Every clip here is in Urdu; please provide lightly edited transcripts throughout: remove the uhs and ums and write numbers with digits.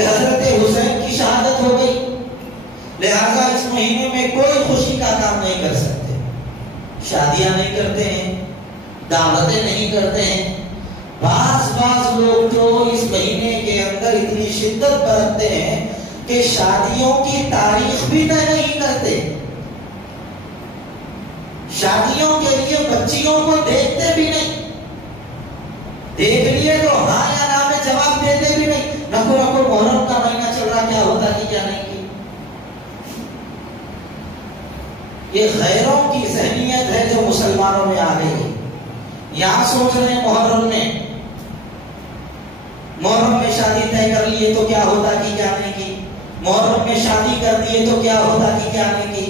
کہ حضرت حسین کی شہادت ہو گئی، لہذا اس مہینے میں کوئی خوشی کا کام نہیں کر سکتے، شادیاں نہیں کرتے ہیں، دعوتیں نہیں کرتے ہیں۔ بعض لوگ تو اس مہینے کے اندر اتنی شدت برتتے ہیں کہ شادیوں کی تاریخ بھی طے نہیں کرتے، شادیوں کے لیے بچیوں کو دیکھتے بھی نہیں، دیکھ لیے تو ہاں یا نا میں جواب دیتے بھی نہیں، رکھو محرم کا مہینہ چل رہا، کیا ہوتا کہ کیا نہیں کی۔ یہ غیروں کی ذہنیت ہے جو مسلمانوں میں آ گئی ہے۔ یہاں سوچ رہے ہیں محرم میں شادی طے کر لیے تو کیا ہوتا کہ کیا نہیں کی، محرم میں شادی کر دیے تو کیا ہوتا کہ کیا نہیں کی۔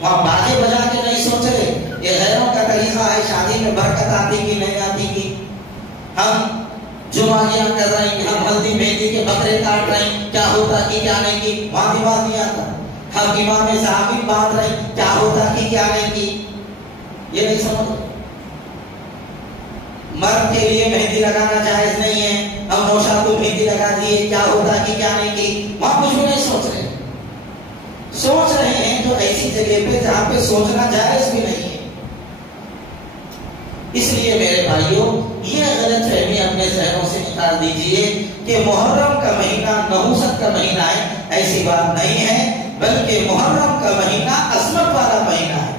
وہاں باجے بجا کے نہیں سوچ رہے، یہ غیروں کا طریقہ ہے، شادی میں برکت آتی کی نہیں آتی کی۔ ہم جمعیاں کر رہے ہیں، ہم ہلدی مہندی کے بکرے کاٹ رہے ہیں، کیا ہوتا کہ کیا نہیں کی، وہاں دماغ نہیں آتا۔ ہم امام صحابی باندھ رہے ہیں، کیا ہوتا کہ کیا نہیں کی، یہ نہیں سمجھ۔ مرد کے لیے مہندی لگانا جائز نہیں ہے، ہم نوشاد کو مہندی لگا دیے، کیا ہوتا کہ کیا نہیں کی، وہاں کچھ بھی نہیں سوچ رہے۔ سوچ رہے ہیں تو ایسی جگہ پہ جہاں پہ سوچنا جائز بھی نہیں ہے۔ اس لیے میرے بھائیوں، یہ غلط فہمی اپنے ذہنوں سے نکال دیجئے کہ محرم کا مہینہ نحوست کا مہینہ ہے، ایسی بات نہیں ہے، بلکہ محرم کا مہینہ عظمت والا مہینہ ہے۔